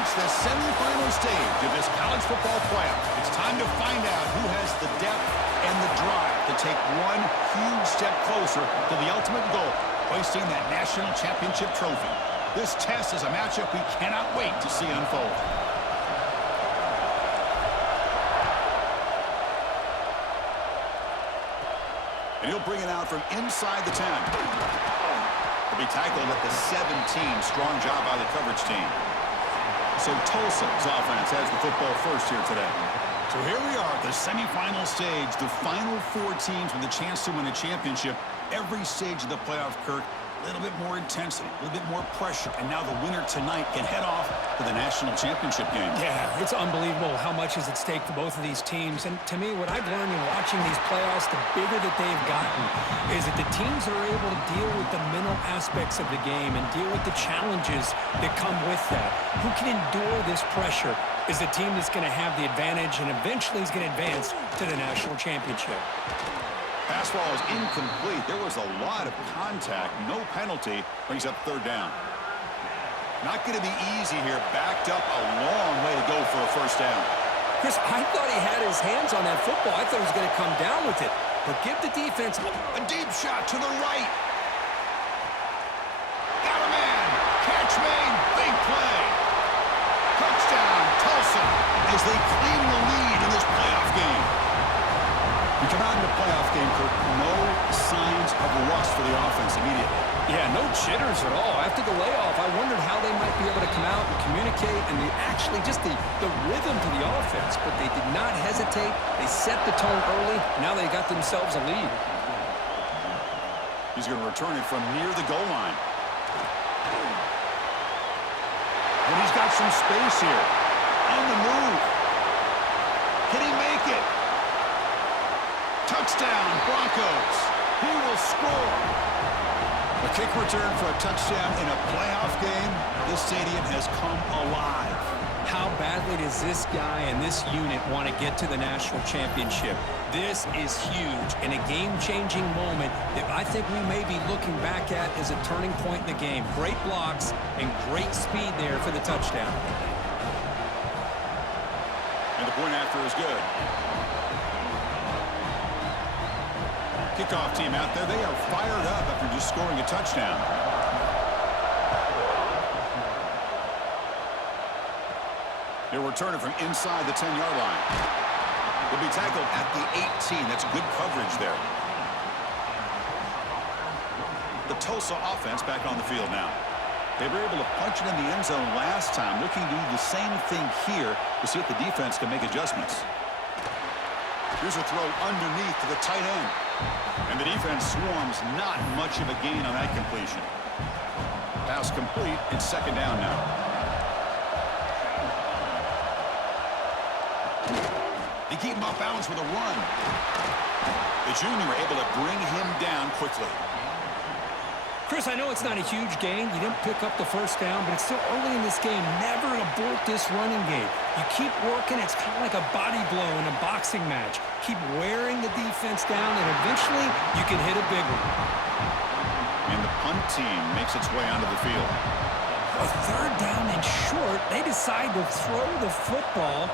reached the semifinal stage of this college football playoff. It's time to find out who has the depth and the drive to take one huge step closer to the ultimate goal, hoisting that national championship trophy. This test is a matchup we cannot wait to see unfold. And he'll bring it out from inside the 10. He'll be tackled at the 17. Strong job by the coverage team. So Tulsa's offense has the football first here today. So here we are at the semifinal stage. The final four teams with a chance to win a championship. Every stage of the playoff, Kirk, a little bit more intensity, a little bit more pressure. And now the winner tonight can head off to the national championship game. Yeah, it's unbelievable how much is at stake for both of these teams. And to me, what I've learned in watching these playoffs, the bigger that they've gotten, is that the teams are able to deal with the mental aspects of the game and deal with the challenges that come with that. Who can endure this pressure is the team that's going to have the advantage and eventually is going to advance to the national championship. Pass ball is incomplete. There was a lot of contact. No penalty. Brings up third down. Not going to be easy here. Backed up a long way to go for a first down. Chris, I thought he had his hands on that football. I thought he was going to come down with it. But give the defense a deep shot to the right. Got a man. Catch made. Big play. Touchdown, Tulsa, as they claim the lead in this playoff game. We come out in the playoff game, Kirk, no signs of rust for the offense immediately. Yeah, no jitters at all. After the layoff, I wondered how they might be able to come out and communicate and actually just the rhythm to the offense. But they did not hesitate. They set the tone early. Now they got themselves a lead. He's going to return it from near the goal line. And he's got some space here. On the move. Can he make it? Touchdown, Broncos. He will score. A kick return for a touchdown in a playoff game. This stadium has come alive. How badly does this guy and this unit want to get to the national championship? This is huge and a game-changing moment that I think we may be looking back at as a turning point in the game. Great blocks and great speed there for the touchdown. And the point after is good. Kickoff team out there. They are fired up after just scoring a touchdown. They'll return it from inside the 10-yard line. Will be tackled at the 18. That's good coverage there. The Tulsa offense back on the field now. They were able to punch it in the end zone last time. Looking to do the same thing here to see if the defense can make adjustments. Here's a throw underneath to the tight end. And the defense swarms. Not much of a gain on that completion. Pass complete. It's second down now. They keep him off balance with a run. The junior able to bring him down quickly. Chris, I know it's not a huge gain. You didn't pick up the first down, but it's still early in this game. Never abort this running game. You keep working. It's kind of like a body blow in a boxing match. Keep wearing the defense down, and eventually you can hit a big one. And the punt team makes its way onto the field. A third down and short. They decide to throw the football.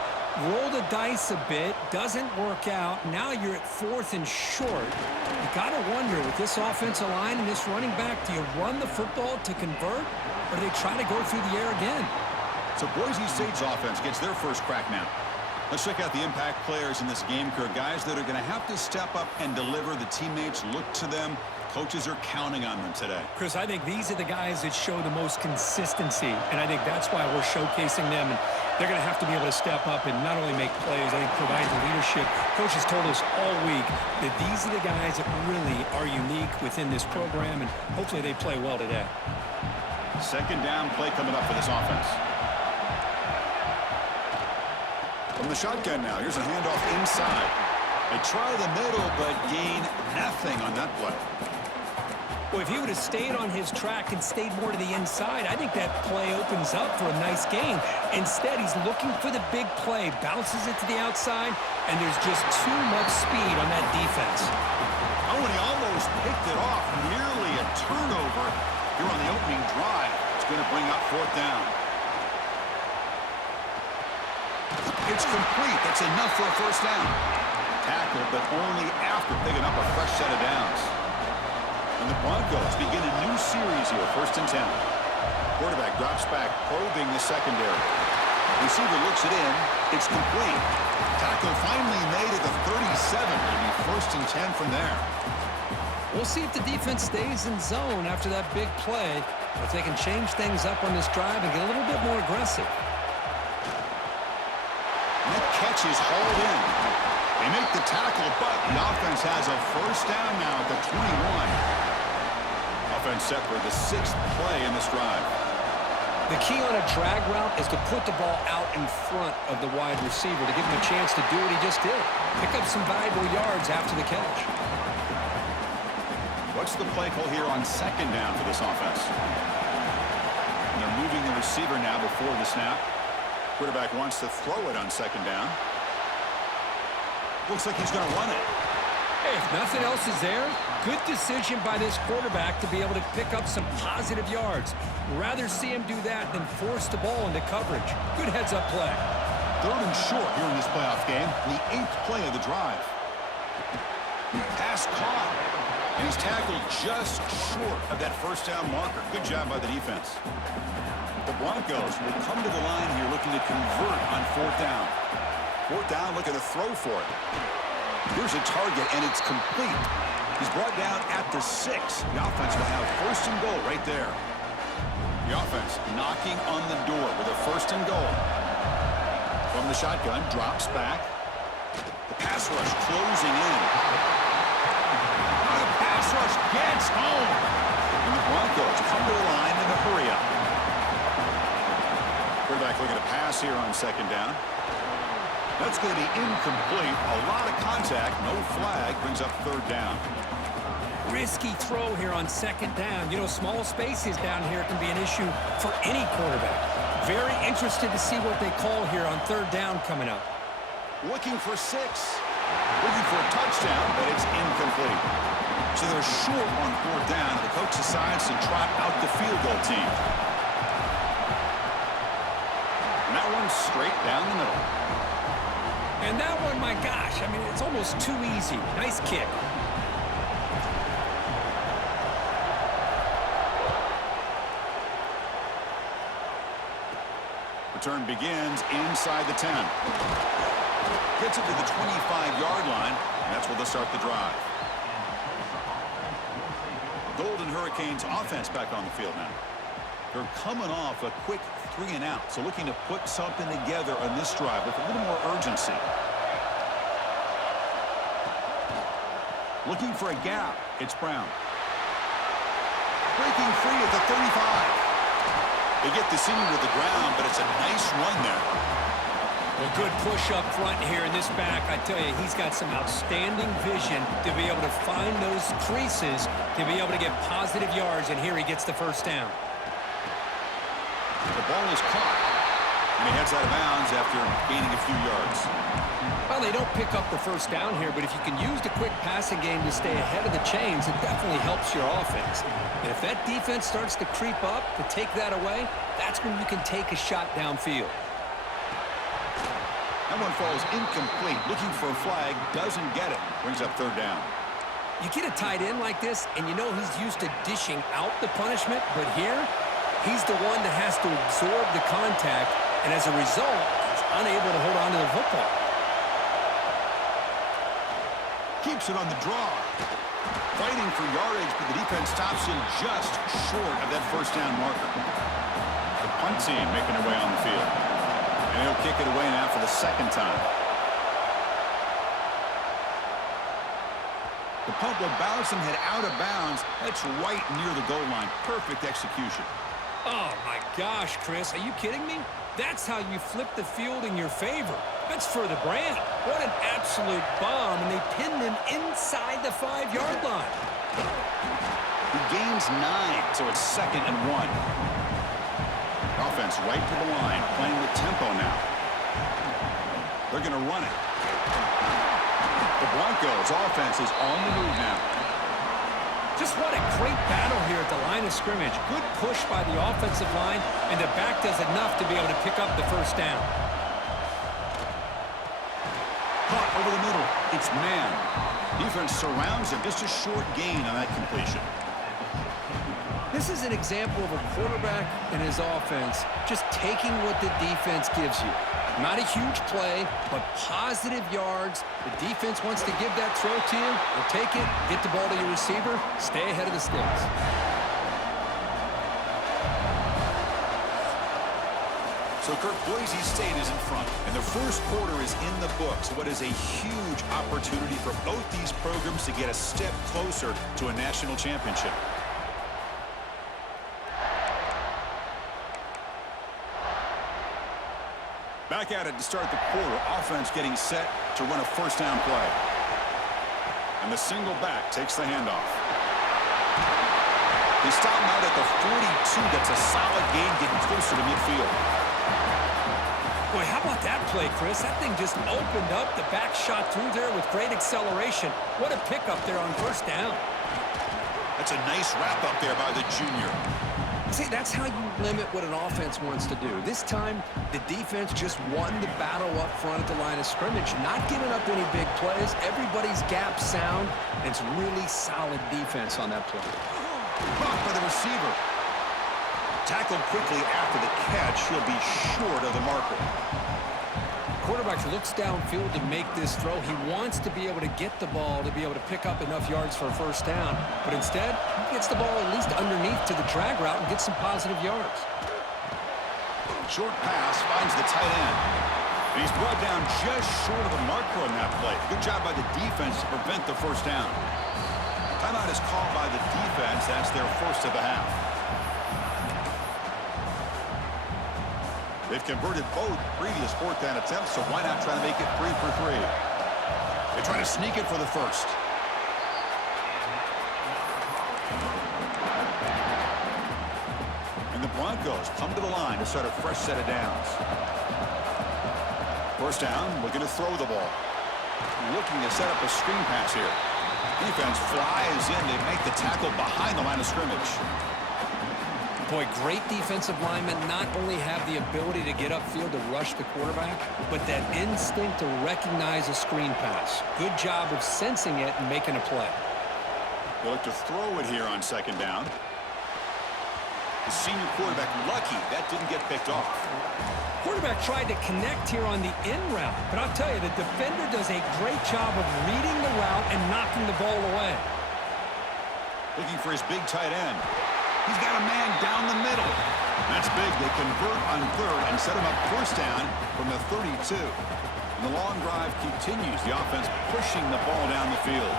Roll the dice a bit, doesn't work out. Now you're at fourth and short. You got to wonder, with this offensive line and this running back, do you run the football to convert, or do they try to go through the air again? So Boise State's offense gets their first crack now. Let's check out the impact players in this game, Kirk. Guys that are going to have to step up and deliver. The teammates look to them. Coaches are counting on them today. Chris, I think these are the guys that show the most consistency, and I think that's why we're showcasing them. And they're going to have to be able to step up and not only make plays, I think provide the leadership. Coaches told us all week that these are the guys that really are unique within this program, and hopefully they play well today. Second down play coming up for this offense. From the shotgun now, here's a handoff inside. They try the middle, but gain nothing on that play. Well, if he would have stayed on his track and stayed more to the inside, I think that play opens up for a nice gain. Instead, he's looking for the big play, bounces it to the outside, and there's just too much speed on that defense. Oh, and he almost picked it off. Nearly a turnover here on the opening drive. It's going to bring up fourth down. It's complete. That's enough for a first down. Tackled, but only after picking up a fresh set of downs. And the Broncos begin a new series here, 1st and 10. Quarterback drops back, probing the secondary. Receiver looks it in. It's complete. Tackle finally made at the 37. It'll be 1st and 10 from there. We'll see if the defense stays in zone after that big play, or if they can change things up on this drive and get a little bit more aggressive. That catch is hauled in. They make the tackle, but the offense has a first down now at the 21. Offense set for the 6th play in this drive. The key on a drag route is to put the ball out in front of the wide receiver to give him a chance to do what he just did. Pick up some valuable yards after the catch. What's the play call here on 2nd down for this offense? And they're moving the receiver now before the snap. Quarterback wants to throw it on 2nd down. Looks like he's going to run it. Hey, if nothing else is there, good decision by this quarterback to be able to pick up some positive yards. Rather see him do that than force the ball into coverage. Good heads-up play. 3rd and short here in this playoff game. The 8th play of the drive. Pass caught. And he's tackled just short of that first down marker. Good job by the defense. The Broncos will come to the line here looking to convert on 4th down. 4th down, looking to throw for it. Here's a target, and it's complete. He's brought down at the 6. The offense will have 1st and goal right there. The offense knocking on the door with a 1st and goal. From the shotgun, drops back. The pass rush closing in. The pass rush gets home. And the Broncos come to the line in a hurry up. Quarterback looking to pass here on 2nd down. That's going to be incomplete. A lot of contact. No flag. Brings up 3rd down. Risky throw here on 2nd down. You know, small spaces down here can be an issue for any quarterback. Very interested to see what they call here on 3rd down coming up. Looking for 6. Looking for a touchdown, but it's incomplete. So they're short on 4th down, and the coach decides to trot out the field goal team. And that one's straight down the middle. And that one, my gosh, I mean, it's almost too easy. Nice kick. Return begins inside the 10. Gets it to the 25-yard line, and that's where they'll start the drive. Golden Hurricanes offense back on the field now. They're coming off a quick 3-and-out, so looking to put something together on this drive with a little more urgency. Looking for a gap. It's Brown. Breaking free at the 35. They get the senior to the ground, but it's a nice run there. Well, good push up front here in this back. I tell you, he's got some outstanding vision to be able to find those creases, to be able to get positive yards, and here he gets the 1st down. The ball is caught, and he heads out of bounds after gaining a few yards. Well, they don't pick up the 1st down here, but if you can use the quick passing game to stay ahead of the chains, it definitely helps your offense. And if that defense starts to creep up to take that away, that's when you can take a shot downfield. That one falls incomplete. Looking for a flag, doesn't get it. Brings up 3rd down. You get a tight end like this, and you know he's used to dishing out the punishment, but here, he's the one that has to absorb the contact, and as a result, he's unable to hold on to the football. Keeps it on the draw. Fighting for yardage, but the defense stops him just short of that 1st down marker. The punt team making their way on the field. And he'll kick it away now for the 2nd time. The punt will bounce and head out of bounds. That's right near the goal line. Perfect execution. Oh, my gosh, Chris. Are you kidding me? That's how you flip the field in your favor. That's for the brand. What an absolute bomb, and they pinned him inside the 5-yard line. He gains 9, so it's 2nd and 1. Offense right to the line, playing with tempo now. They're going to run it. The Broncos offense is on the move now. Just what a great battle here at the line of scrimmage. Good push by the offensive line, and the back does enough to be able to pick up the 1st down. Caught over the middle. It's man. Defense surrounds him. Just a short gain on that completion. This is an example of a quarterback and his offense just taking what the defense gives you. Not a huge play, but positive yards. The defense wants to give that throw to you. You'll take it, get the ball to your receiver, stay ahead of the sticks. So, Kirk, Boise State is in front, and the first quarter is in the books. What is a huge opportunity for both these programs to get a step closer to a national championship. Back at it to start the quarter. Offense getting set to run a first down play. And the single back takes the handoff. They stop him out at the 42. That's a solid gain getting closer to midfield. Boy, how about that play, Chris? That thing just opened up. The back shot through there with great acceleration. What a pickup there on first down. That's a nice wrap up there by the junior. See, that's how you limit what an offense wants to do. This time, the defense just won the battle up front at the line of scrimmage, not giving up any big plays. Everybody's gap sound, and it's really solid defense on that play. Blocked by the receiver. Tackled quickly after the catch. He'll be short of the marker. Quarterback looks downfield to make this throw. He wants to be able to get the ball to be able to pick up enough yards for a first down. But instead, he gets the ball at least underneath to the drag route and gets some positive yards. Short pass finds the tight end. And he's brought down just short of the marker on that play. Good job by the defense to prevent the first down. Timeout is called by the defense. That's their first of the half. They've converted both previous fourth down attempts, so why not try to make it 3 for 3? They try to sneak it for the first. And the Broncos come to the line to start a fresh set of downs. First down, looking to throw the ball. Looking to set up a screen pass here. Defense flies in. They make the tackle behind the line of scrimmage. Boy, great defensive linemen not only have the ability to get upfield to rush the quarterback, but that instinct to recognize a screen pass. Good job of sensing it and making a play. They look to throw it here on second down. The senior quarterback lucky that didn't get picked off. Quarterback tried to connect here on the in route, but I'll tell you, the defender does a great job of reading the route and knocking the ball away. Looking for his big tight end. He's got a man down the middle. That's big. They convert on third and set him up first down from the 32. And the long drive continues. The offense pushing the ball down the field.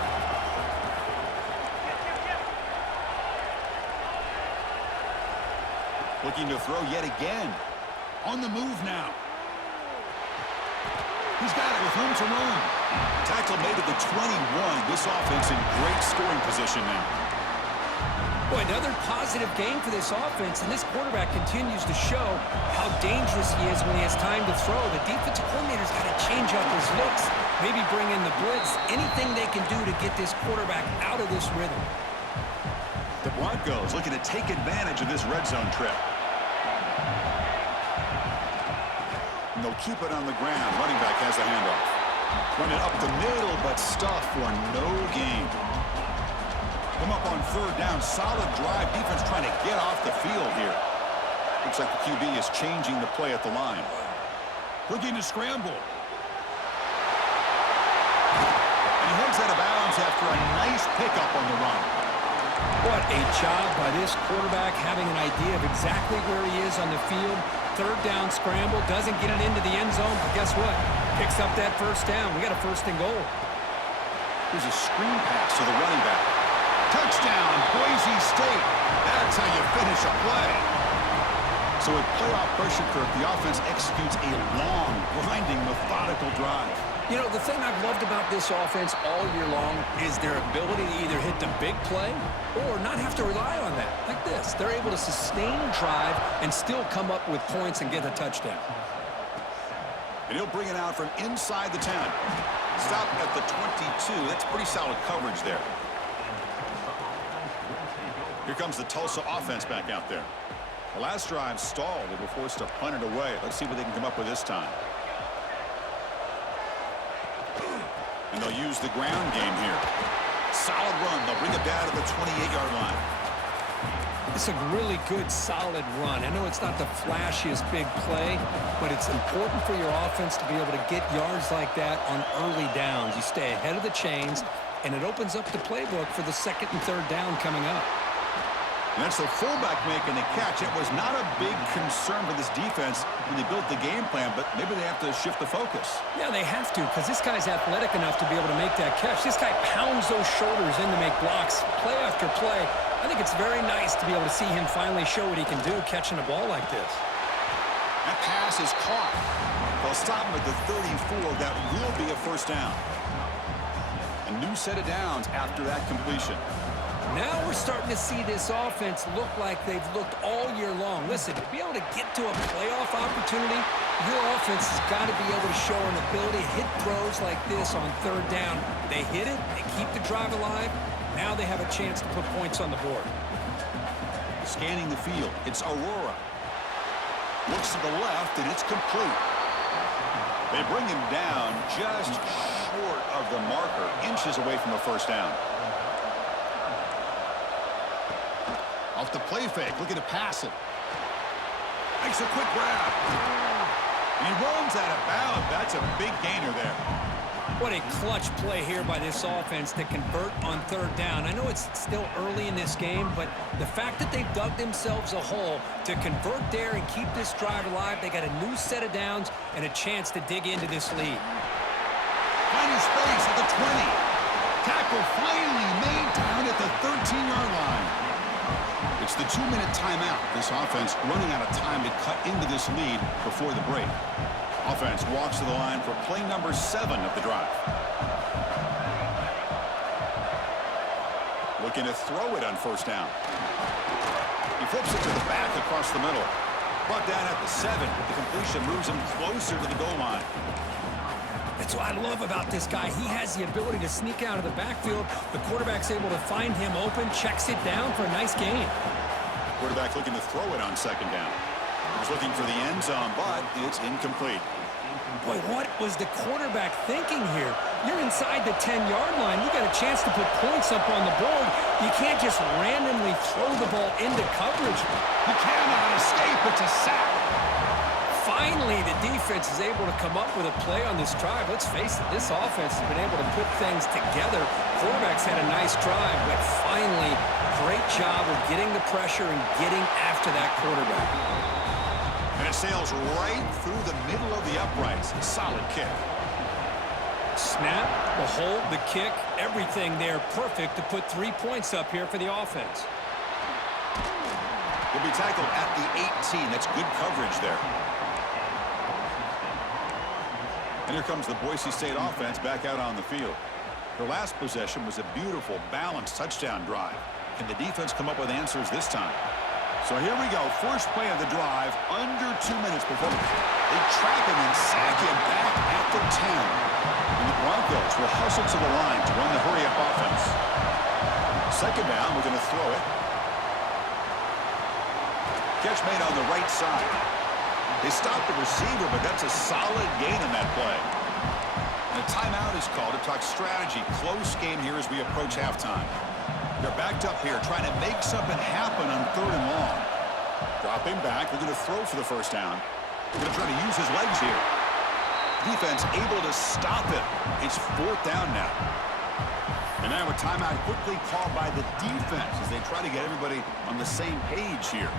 Looking to throw yet again. On the move now. He's got it with room to run. Tackle made at the 21. This offense in great scoring position now. Boy, another positive game for this offense, and this quarterback continues to show how dangerous he is when he has time to throw. The defensive coordinator's got to change up his looks, maybe bring in the blitz, anything they can do to get this quarterback out of this rhythm. The Broncos looking to take advantage of this red zone trip. And they'll keep it on the ground. Running back has the handoff. Run it up the middle, but stuffed for no gain. Come up on third down. Solid drive. Defense trying to get off the field here. Looks like the QB is changing the play at the line. Looking to scramble. And he heads out of bounds after a nice pickup on the run. What a job by this quarterback having an idea of exactly where he is on the field. Third down scramble. Doesn't get it into the end zone, but guess what? Picks up that first down. We got a first and goal. There's a screen pass to the running back. Touchdown, Boise State. That's how you finish a play. So with playoff pressure, Kirk, the offense executes a long, grinding, methodical drive. You know, the thing I've loved about this offense all year long is their ability to either hit the big play or not have to rely on that. Like this. They're able to sustain drive and still come up with points and get a touchdown. And he'll bring it out from inside the 10. Stop at the 22. That's pretty solid coverage there. Here comes the Tulsa offense back out there. The last drive stalled. They were forced to punt it away. Let's see what they can come up with this time. And they'll use the ground game here. Solid run. They'll bring it down to the 28-yard line. It's a really good, solid run. I know it's not the flashiest big play, but it's important for your offense to be able to get yards like that on early downs. You stay ahead of the chains, and it opens up the playbook for the second and third down coming up. And that's the fullback making the catch. It was not a big concern for this defense when they built the game plan, but maybe they have to shift the focus. Yeah, they have to, because this guy's athletic enough to be able to make that catch. This guy pounds those shoulders in to make blocks play after play. I think it's very nice to be able to see him finally show what he can do catching a ball like this. That pass is caught. They'll stop him at the 34. That will be a first down. A new set of downs after that completion. Now we're starting to see this offense look like they've looked all year long. Listen, to be able to get to a playoff opportunity, your offense has got to be able to show an ability to hit throws like this on third down. They hit it, they keep the drive alive. Now they have a chance to put points on the board. Scanning the field, it's Aurora. Looks to the left, and it's complete. They bring him down just short of the marker, inches away from a first down. Off the play fake, looking to pass it. Makes a quick grab. And he runs out of bounds. That's a big gainer there. What a clutch play here by this offense to convert on third down. I know it's still early in this game, but the fact that they've dug themselves a hole to convert there and keep this drive alive, they got a new set of downs and a chance to dig into this lead. Finding space at the 20. Tackle finally made down at the 13-yard line. It's the 2-minute timeout. This offense running out of time to cut into this lead before the break. Offense walks to the line for play number 7 of the drive. Looking to throw it on first down. He flips it to the back across the middle. Brought down at the 7. The completion moves him closer to the goal line. That's what I love about this guy. He has the ability to sneak out of the backfield. The quarterback's able to find him open, checks it down for a nice gain. Quarterback looking to throw it on second down. He's looking for the end zone, but it's incomplete. Boy, what was the quarterback thinking here? You're inside the 10-yard line. You got a chance to put points up on the board. You can't just randomly throw the ball into coverage. He cannot escape. It's a sack. Finally, the defense is able to come up with a play on this drive. Let's face it, this offense has been able to put things together. Quarterback's had a nice drive, but finally, great job of getting the pressure and getting after that quarterback. And it sails right through the middle of the uprights. Solid kick. Snap, the hold, the kick, everything there perfect to put 3 points up here for the offense. He'll be tackled at the 18. That's good coverage there. And here comes the Boise State offense back out on the field. Their last possession was a beautiful, balanced touchdown drive. Can the defense come up with answers this time? So here we go. First play of the drive, under 2 minutes before they trap him and sack him back at the 10. And the Broncos will hustle to the line to run the hurry-up offense. Second down, we're going to throw it. Catch made on the right side. They stopped the receiver, but that's a solid gain in that play. And a timeout is called to talk strategy. Close game here as we approach halftime. They're backed up here, trying to make something happen on third and long. Dropping back, they're going to throw for the first down. They're going to try to use his legs here. Defense able to stop it. It's fourth down now. And now a timeout quickly called by the defense as they try to get everybody on the same page here.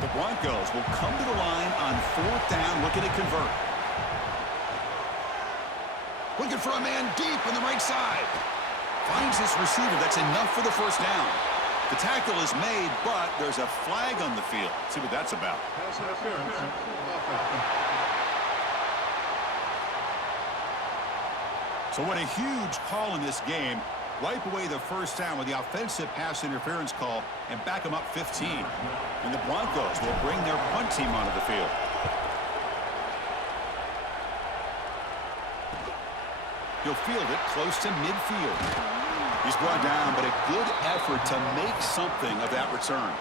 The Broncos will come to the line on fourth down, looking to convert. Looking for a man deep on the right side. Finds this receiver. That's enough for the first down. The tackle is made, but there's a flag on the field. Let's see what that's about. So what a huge call in this game. Wipe away the first down with the offensive pass interference call and back them up 15. And the Broncos will bring their punt team onto the field. He'll field it close to midfield. He's brought down, but a good effort to make something of that return.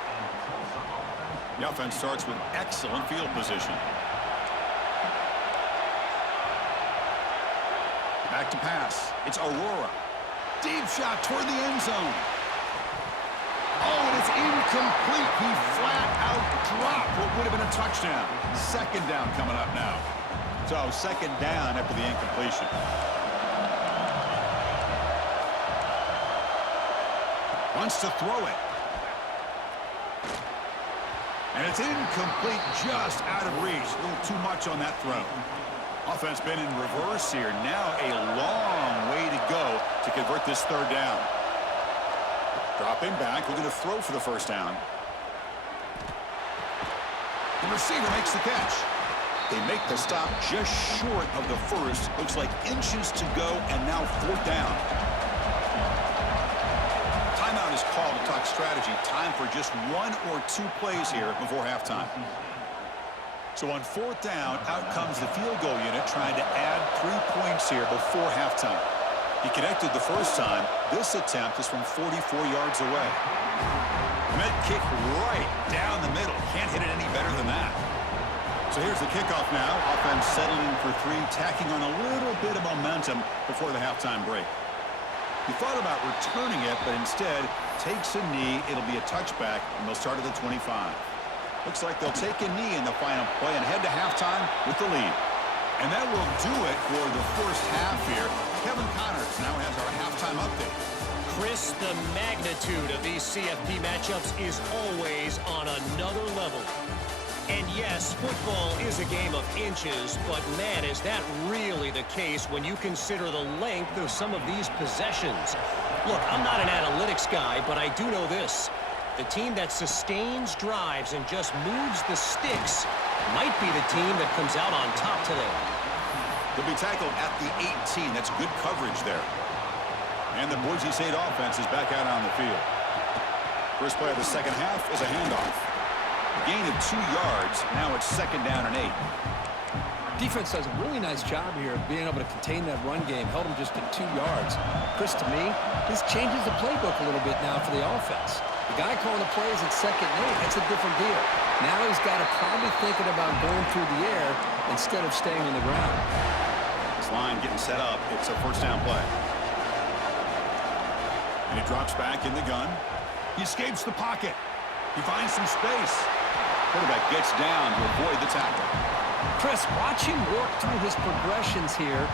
The offense starts with excellent field position. Back to pass. It's Aurora. Deep shot toward the end zone. Oh, and it's incomplete. He flat out dropped what would have been a touchdown. Second down coming up now. So second down after the incompletion. Wants to throw it. And it's incomplete, just out of reach. A little too much on that throw. Offense been in reverse here. Now a long way to go to convert this third down. Dropping back, we're going to throw for the first down. The receiver makes the catch. They make the stop just short of the first. Looks like inches to go, and now fourth down. Timeout is called to talk strategy. Time for just one or two plays here before halftime. So on fourth down, out comes the field goal unit trying to add 3 points here before halftime. He connected the first time. This attempt is from 44 yards away. Met kick right down the middle. Can't hit it any better than that. So here's the kickoff now. Offense settling for 3, tacking on a little bit of momentum before the halftime break. He thought about returning it, but instead takes a knee. It'll be a touchback, and they'll start at the 25. Looks like they'll take a knee in the final play and head to halftime with the lead. And that will do it for the first half here. Kevin Connors now has our halftime update. Chris, the magnitude of these CFP matchups is always on another level. And yes, football is a game of inches, but man, is that really the case when you consider the length of some of these possessions. Look, I'm not an analytics guy, but I do know this. The team that sustains drives and just moves the sticks might be the team that comes out on top today. They'll be tackled at the 18. That's good coverage there. And the Boise State offense is back out on the field. First play of the second half is a handoff. A gain of 2 yards. Now it's second down and 8. Defense does a really nice job here of being able to contain that run game. Held him just at 2 yards. Chris, to me, this changes the playbook a little bit now for the offense. The guy calling the plays at second and 8, that's a different deal. Now he's got to probably thinking about going through the air instead of staying on the ground. This line getting set up. It's a first down play. And he drops back in the gun. He escapes the pocket. He finds some space. Quarterback gets down to avoid the tackle. Chris, watch him work through his progressions here.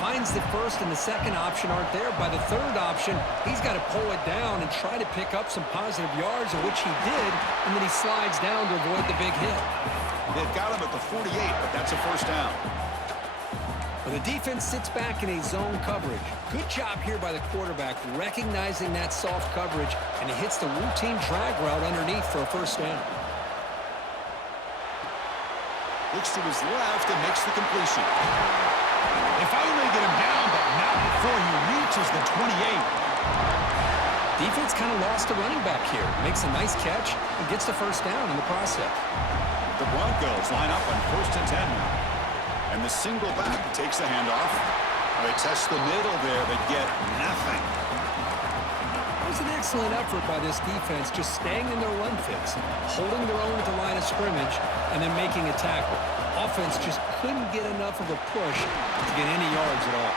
Finds the first and the second option aren't there. By the third option, he's got to pull it down and try to pick up some positive yards, of which he did, and then he slides down to avoid the big hit. They've got him at the 48, but that's a first down. Well, the defense sits back in a zone coverage. Good job here by the quarterback, recognizing that soft coverage, and he hits the routine drag route underneath for a first down. Looks to his left and makes the completion. They finally get him down, but not before he reaches the 28. Defense kind of lost a running back here. Makes a nice catch and gets the first down in the process. The Broncos line up on first and 10 now. And the single back takes the handoff. They test the middle there, but get nothing. That was an excellent effort by this defense, just staying in their run fits, holding their own at the line of scrimmage, and then making a tackle. Offense just couldn't get enough of a push to get any yards at all.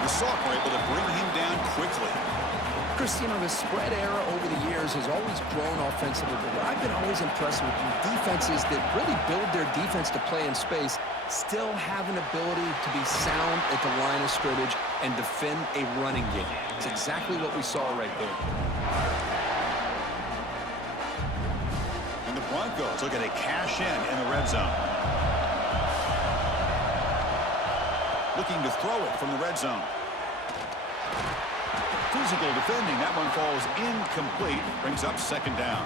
The Sock were able to bring him down quickly. Chris, you know, the spread era over the years has always grown offensively, but what I've been always impressed with defenses that really build their defense to play in space still have an ability to be sound at the line of scrimmage and defend a running game. It's exactly what we saw right there. And the Broncos looking to cash in the red zone. Looking to throw it from the red zone. Physical defending. That one falls incomplete. Brings up second down.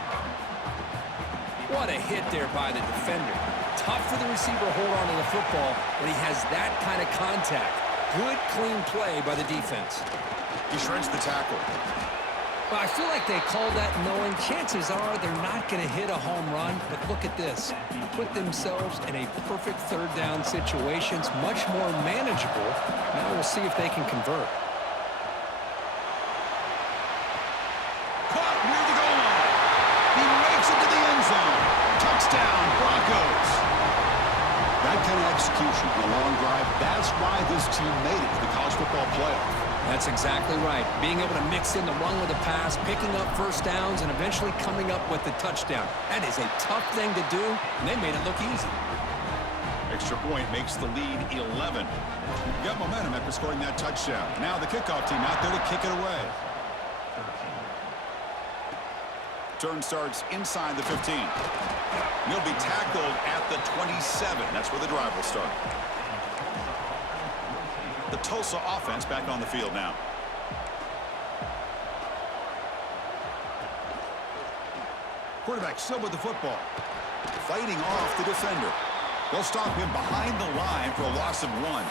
What a hit there by the defender. Tough for the receiver to hold on to the football when he has that kind of contact. Good, clean play by the defense. He shreds the tackle. Well, I feel like they called that knowing chances are they're not going to hit a home run. But look at this. Put themselves in a perfect third down situation. It's much more manageable. Now we'll see if they can convert. Caught near the goal line. He makes it to the end zone. Touchdown, Broncos. That and execution in a long drive. That's why this team made it to the college football playoff. That's exactly right. Being able to mix in the run with the pass, picking up first downs, and eventually coming up with the touchdown. That is a tough thing to do, and they made it look easy. Extra point makes the lead 11. Got momentum after scoring that touchdown. Now the kickoff team out there to kick it away. Turn starts inside the 15. He'll be tackled at the 27. That's where the drive will start. The Tulsa offense back on the field now. Quarterback still with the football. Fighting off the defender. They'll stop him behind the line for a loss of 1.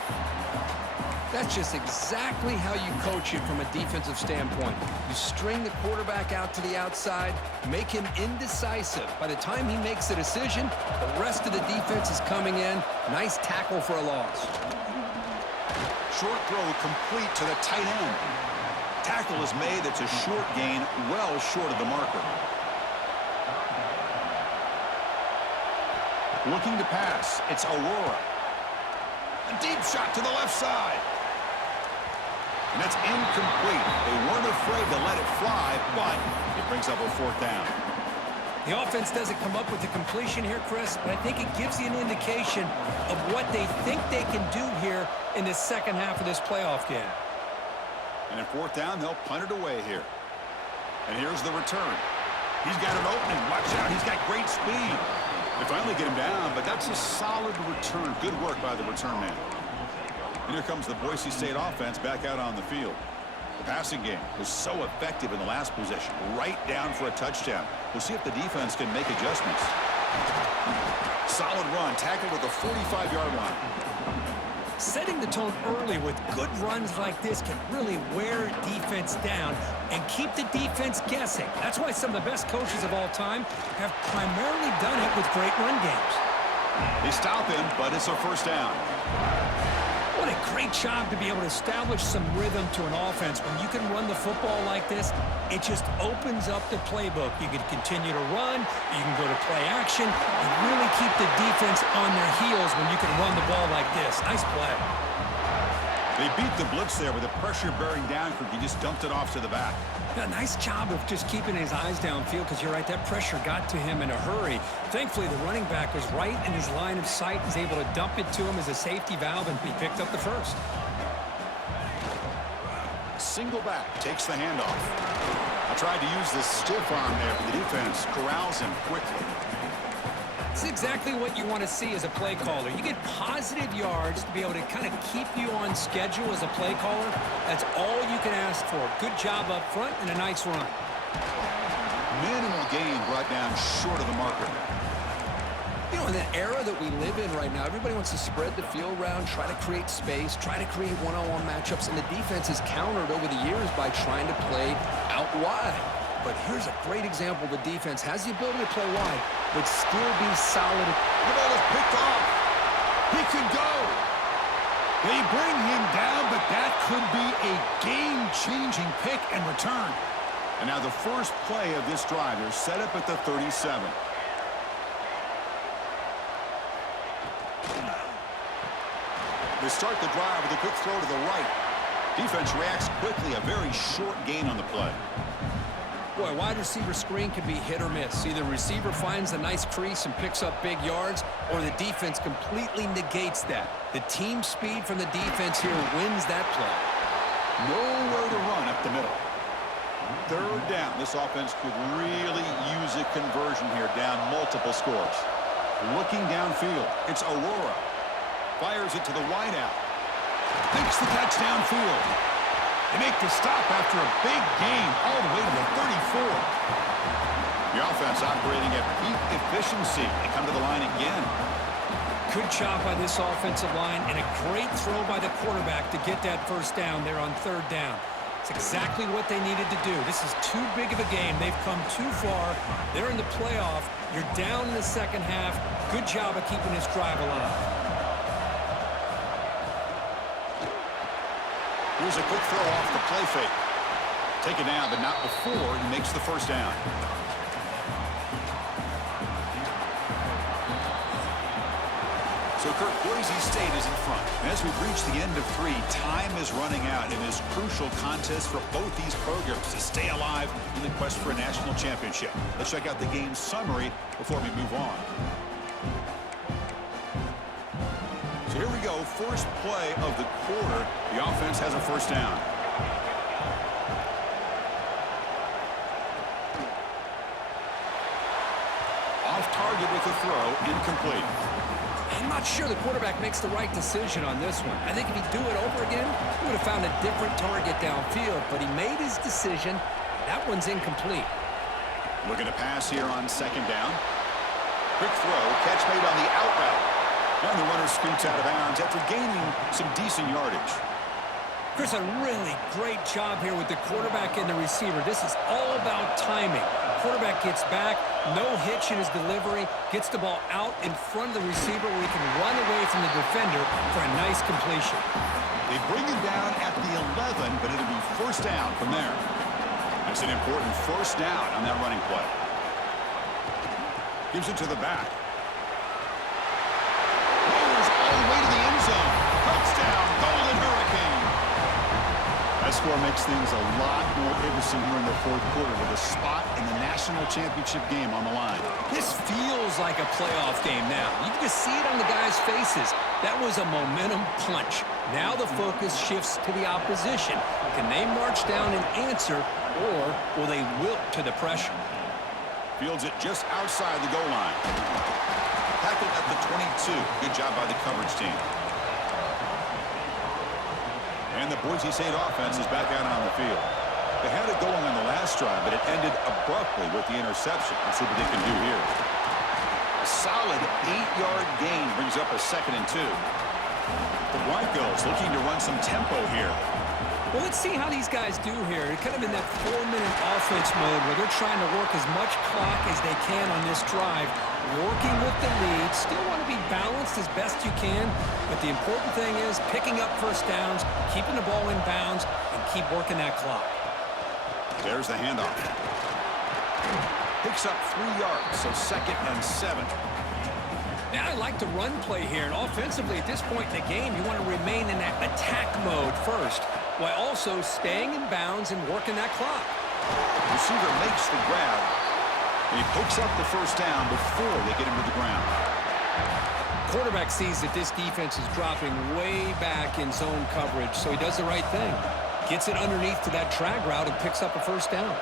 That's just exactly how you coach it from a defensive standpoint. You string the quarterback out to the outside, make him indecisive. By the time he makes a decision, the rest of the defense is coming in. Nice tackle for a loss. Short throw complete to the tight end. Tackle is made. It's a short gain, well short of the marker. Looking to pass. It's Aurora. A deep shot to the left side. And that's incomplete. They weren't afraid to let it fly, but it brings up a 4th down. The offense doesn't come up with the completion here, Chris, but I think it gives you an indication of what they think they can do here in the second half of this playoff game. And at 4th down, they'll punt it away here. And here's the return. He's got an opening. Watch out. He's got great speed. They finally get him down, but that's a solid return. Good work by the return man. And here comes the Boise State offense back out on the field. The passing game was so effective in the last possession. Right down for a touchdown. We'll see if the defense can make adjustments. Solid run. Tackled at the 45-yard line. Setting the tone early with good runs like this can really wear defense down and keep the defense guessing. That's why some of the best coaches of all time have primarily done it with great run games. They stop him, but it's a 1st down. What a great job to be able to establish some rhythm to an offense. When you can run the football like this, it just opens up the playbook. You can continue to run, you can go to play action, and really keep the defense on their heels when you can run the ball like this. Nice play. They beat the blitz there with a pressure-bearing down crew. He just dumped it off to the back. Yeah, nice job of just keeping his eyes downfield, because you're right, that pressure got to him in a hurry. Thankfully, the running back was right in his line of sight, was able to dump it to him as a safety valve, and he picked up the 1st. Single back, takes the handoff. I tried to use the stiff arm there, but the defense corrals him quickly. It's exactly what you want to see as a play caller. You get positive yards to be able to kind of keep you on schedule as a play caller. That's all you can ask for. Good job up front and a nice run. Minimal gain brought down short of the marker. You know, in the era that we live in right now, everybody wants to spread the field around, try to create space, try to create one-on-one matchups, and the defense has countered over the years by trying to play out wide. But here's a great example. The defense has the ability to play wide, but still be solid. The ball is picked off. He can go. They bring him down, but that could be a game-changing pick and return. And now the first play of this drive is set up at the 37. They start the drive with a quick throw to the right. Defense reacts quickly. A very short gain on the play. Boy, wide receiver screen can be hit or miss. Either receiver finds a nice crease and picks up big yards, or the defense completely negates that. The team speed from the defense here wins that play. Nowhere to run up the middle. 3rd down. This offense could really use a conversion here, down multiple scores. Looking downfield, it's Aurora. Fires it to the wideout. Makes the catch downfield. They make the stop after a big gain all the way to the 34. The offense operating at peak efficiency. They come to the line again. Good job by this offensive line, and a great throw by the quarterback to get that 1st down there on 3rd down. It's exactly what they needed to do. This is too big of a game. They've come too far. They're in the playoff. You're down in the second half. Good job of keeping this drive alive. Here's a quick throw off the play fake. Taken down, but not before he makes the 1st down. So, Kirk, Boise State is in front. And as we've reached the end of 3, time is running out in this crucial contest for both these programs to stay alive in the quest for a national championship. Let's check out the game summary before we move on. So here we go, first play of the quarter. The offense has a first down. Off target with the throw, incomplete. I'm not sure the quarterback makes the right decision on this one. I think if he'd do it over again, he would have found a different target downfield, but he made his decision. That one's incomplete. Looking to pass here on second down. Quick throw, catch made on the out route. And the runner scoots out of bounds after gaining some decent yardage. Chris, a really great job here with the quarterback and the receiver. This is all about timing. Quarterback gets back, no hitch in his delivery, gets the ball out in front of the receiver where he can run away from the defender for a nice completion. They bring him down at the 11, but it'll be first down from there. That's an important first down on that running play. Gives it to the back. All the way to the end zone. Touchdown, Golden Hurricane. That score makes things a lot more interesting here in the fourth quarter with a spot in the national championship game on the line. This feels like a playoff game now. You can just see it on the guys' faces. That was a momentum punch. Now the focus shifts to the opposition. Can they march down and answer, or will they wilt to the pressure? Fields it just outside the goal line. Tackled at the 22. Good job by the coverage team. And the Boise State offense is back out on the field. They had it going on the last drive, but it ended abruptly with the interception. Let's see what they can do here. A solid 8-yard gain brings up a 2nd and 2. The Broncos looking to run some tempo here. Well, let's see how these guys do here. They're kind of in that 4-minute offense mode where they're trying to work as much clock as they can on this drive, working with the lead. Still want to be balanced as best you can, but the important thing is picking up first downs, keeping the ball in bounds, and keep working that clock. There's the handoff. Picks up 3 yards, so 2nd and 7. Now I like the run play here, and offensively at this point in the game, you want to remain in that attack mode first, while also staying in bounds and working that clock. Receiver makes the grab, and he picks up the first down before they get him to the ground. Quarterback sees that this defense is dropping way back in zone coverage, so he does the right thing. Gets it underneath to that drag route and picks up a first down.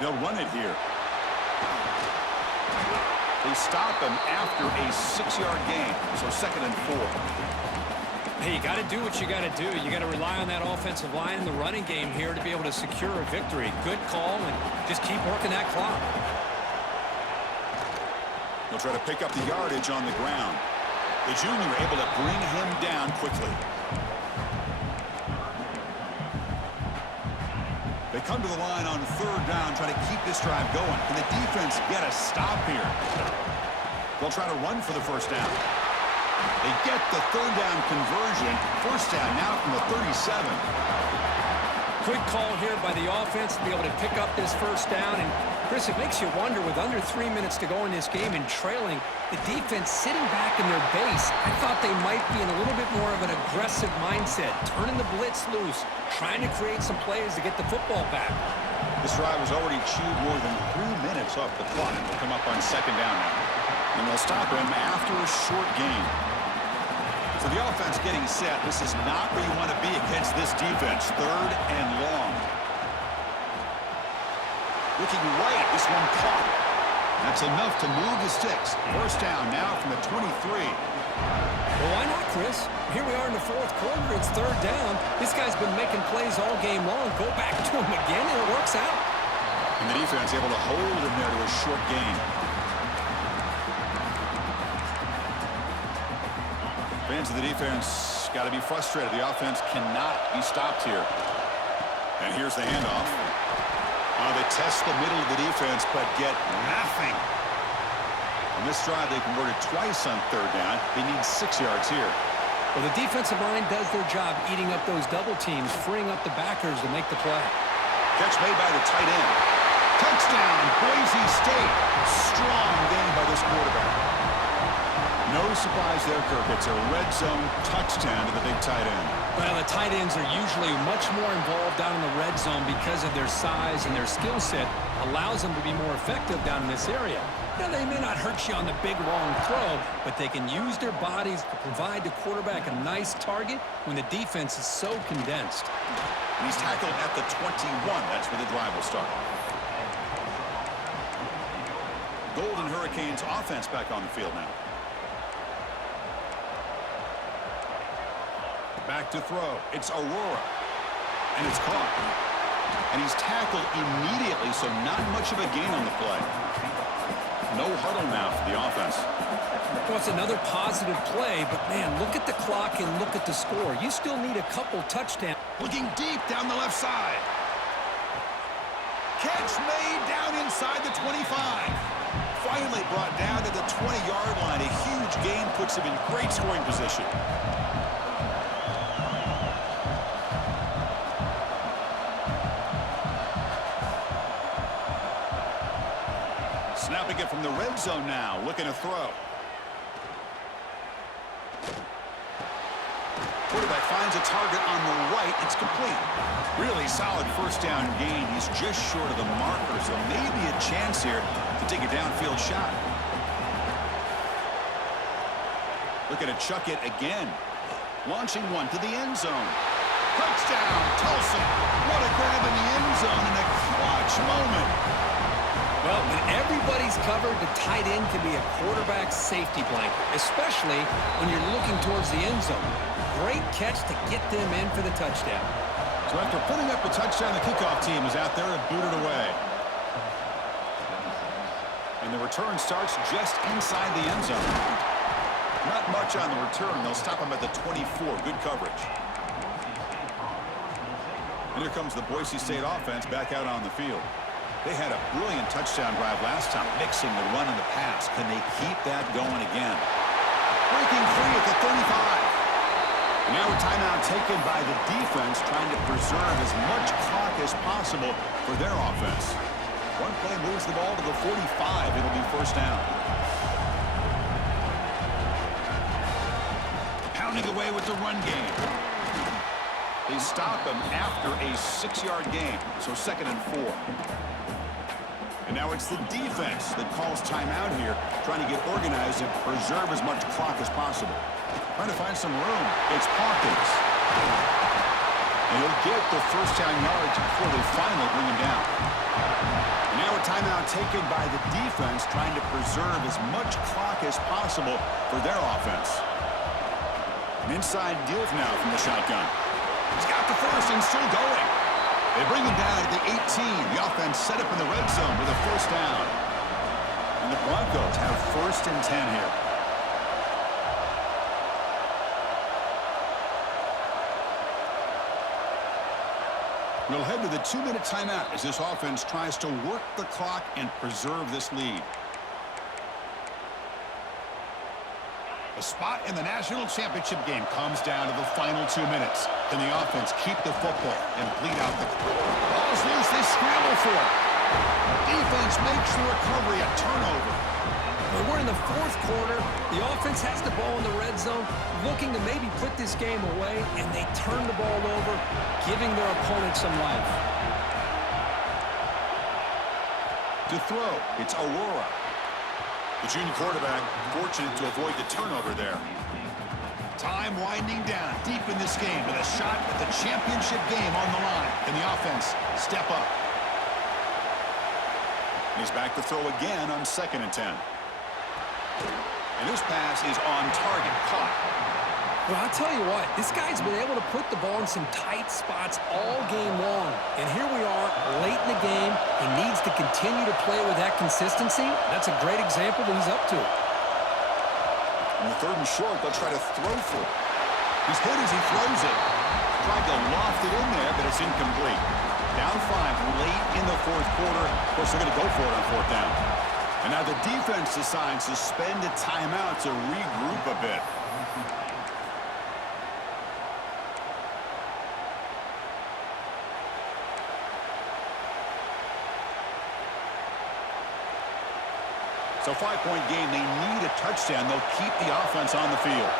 They'll run it here. They stop him after a 6-yard gain, so 2nd and 4. Hey, you got to do what you got to do. You got to rely on that offensive line in the running game here to be able to secure a victory. Good call, and just keep working that clock. They'll try to pick up the yardage on the ground. The junior able to bring him down quickly. They come to the line on 3rd down, trying to keep this drive going. Can the defense get a stop here? They'll try to run for the first down. They get the 3rd down conversion. First down now from the 37. Quick call here by the offense to be able to pick up this first down. And, Chris, it makes you wonder, with under 3 minutes to go in this game and trailing, the defense sitting back in their base. I thought they might be in a little bit more of an aggressive mindset, turning the blitz loose, trying to create some plays to get the football back. This drive has already chewed more than 3 minutes off the clock. They'll come up on 2nd down now. And they'll stop him after a short gain. So the offense getting set. This is not where you want to be against this defense. 3rd and long. Looking right, this one caught. That's enough to move the sticks. First down now from the 23. Well, why not, Chris? Here we are in the 4th quarter. It's 3rd down. This guy's been making plays all game long. Go back to him again, and it works out. And the defense able to hold him there to a short gain. Fans of the defense got to be frustrated. The offense cannot be stopped here. And here's the handoff. They test the middle of the defense, but get nothing. On this drive, they converted twice on 3rd down. They need 6 yards here. Well, the defensive line does their job eating up those double teams, freeing up the backers to make the play. Catch made by the tight end. Touchdown, Boise State. Strong game by this quarterback. No surprise there, Kirk. It's a red zone touchdown to the big tight end. Well, the tight ends are usually much more involved down in the red zone because of their size, and their skill set allows them to be more effective down in this area. Now, they may not hurt you on the big, long throw, but they can use their bodies to provide the quarterback a nice target when the defense is so condensed. And he's tackled at the 21. That's where the drive will start. Golden Hurricanes offense back on the field now. Back to throw. It's Aurora. And it's caught. And he's tackled immediately, so not much of a gain on the play. No huddle now for the offense. Well, it's another positive play, but, man, look at the clock and look at the score. You still need a couple touchdowns. Looking deep down the left side. Catch made down inside the 25. Finally brought down to the 20-yard line. A huge gain puts him in great scoring position. Snapping it from the red zone now. Looking to throw. Quarterback finds a target on the right. It's complete. Really solid first down gain. He's just short of the marker, so maybe a chance here to take a downfield shot. Looking to chuck it again. Launching one to the end zone. Touchdown, Tulsa. What a grab in the end zone in a clutch moment. Well, when everybody's covered, the tight end can be a quarterback's safety blanket, especially when you're looking towards the end zone. Great catch to get them in for the touchdown. So after putting up a touchdown, the kickoff team is out there and booted away. And the return starts just inside the end zone. Not much on the return. They'll stop him at the 24. Good coverage. And here comes the Boise State offense back out on the field. They had a brilliant touchdown drive last time, mixing the run and the pass. Can they keep that going again? Breaking free at the 35. And now a timeout taken by the defense, trying to preserve as much clock as possible for their offense. One play moves the ball to the 45. It'll be first down. Pounding away with the run game. They stop him after a 6-yard gain, so 2nd and 4. And now it's the defense that calls timeout here, trying to get organized and preserve as much clock as possible. Trying to find some room. It's Hawkins. And he'll get the first down yards before they finally bring him down. And now a timeout taken by the defense, trying to preserve as much clock as possible for their offense. An inside deal now from the shotgun. He's got the first and still going. They bring him down at the 18. The offense set up in the red zone with a first down. And the Broncos have 1st and 10 here. We'll head to the 2-minute timeout as this offense tries to work the clock and preserve this lead. A spot in the national championship game comes down to the final 2 minutes. Can the offense keep the football and bleed out the clock? Ball's loose, they scramble for it. Defense makes the recovery a turnover. When we're in the 4th quarter, the offense has the ball in the red zone, looking to maybe put this game away, and they turn the ball over, giving their opponent some life. To throw, it's Aurora. The junior quarterback fortunate to avoid the turnover there. Time winding down deep in this game with a shot at the championship game on the line. Can the offense step up? And he's back to throw again on 2nd and 10. And this pass is on target, caught. Well, I'll tell you what, this guy's been able to put the ball in some tight spots all game long. And here we are, late in the game. He needs to continue to play with that consistency. That's a great example that he's up to. On the 3rd and short, they'll try to throw for it. He's hit as he throws it. Tried to loft it in there, but it's incomplete. Down 5 late in the 4th quarter. Of course, they're going to go for it on 4th down. And now the defense decides to spend a timeout to regroup a bit. So 5-point game, they need a touchdown. They'll keep the offense on the field.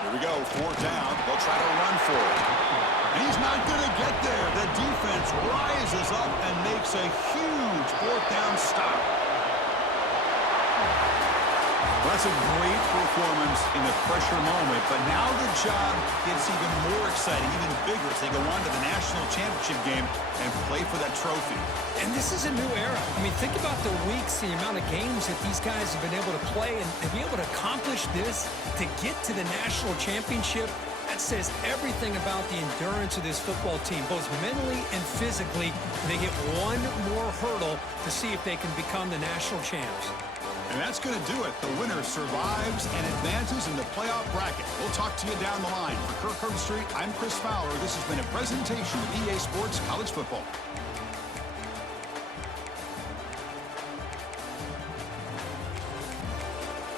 Here we go, 4th down. They'll try to run for it. And he's not going to get there. The defense rises up and makes a huge 4th down stop. Well, that's a great performance in a pressure moment, but now the job gets even more exciting, even bigger as they go on to the national championship game and play for that trophy. And this is a new era. I mean, think about the weeks, the amount of games that these guys have been able to play and be able to accomplish this to get to the national championship. That says everything about the endurance of this football team, both mentally and physically. They hit one more hurdle to see if they can become the national champs. And that's going to do it. The winner survives and advances in the playoff bracket. We'll talk to you down the line. For Kirk Herbstreit, I'm Chris Fowler. This has been a presentation of EA Sports College Football.